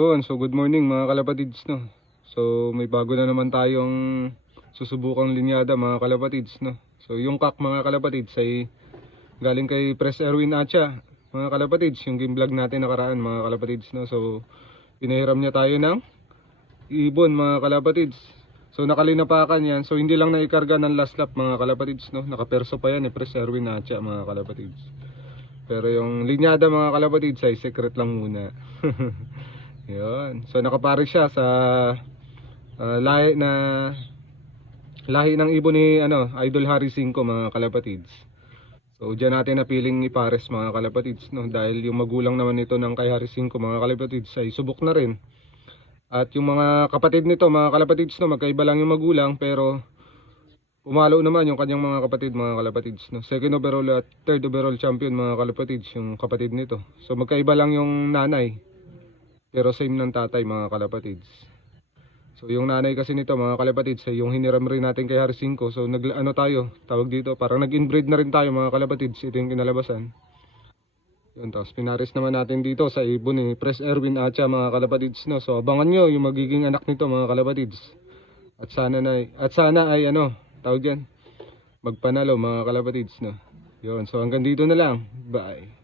So good morning mga kalapatids, no. So may bago na naman tayong susubukang linyada mga kalapatids, no. So yung kak mga kalapatids ay galing kay Press Erwin Acha mga kalapatids, yung game vlog natin nakaraan mga kalapatids, no. So pinahiram niya tayo ng ibon mga kalapatids. So nakalinapakan yan. So hindi lang naikarga ng last lap mga kalapatids, no. Nakaperso pa yan Press Erwin Acha mga kalapatids. Pero yung linyada mga kalapatids ay secret lang muna. Yun. So nakapare siya sa lahi ng ibon ni Idol Harry 5 mga kalapatids. So diyan natin napiling ipares mga kalapatids, no, dahil yung magulang naman nito ng kay Harry 5 mga kalapatids ay subok na rin. At yung mga kapatid nito mga kalapatids, no, magkaiba lang yung magulang pero umalo naman yung kanyang mga kapatid mga kalapatids, no. Second overall at third overall champion mga kalapatids yung kapatid nito. So magkaiba lang yung nanay pero same ng tatay mga kalapatids. So yung nanay kasi nito mga kalapatids ay yung hiniram rin natin kay Harry 5. So tayo, tawag dito, parang nag-inbreed na rin tayo mga kalapatids. Ito yung kinalabasan. Yun, tapos pinares naman natin dito sa ibon ni Press Erwin Acha mga kalapatids, no. So abangan nyo yung magiging anak nito mga kalapatids. At sana ay tawag diyan, magpanalo mga kalapatids, no. Yun, so hanggang dito na lang. Bye.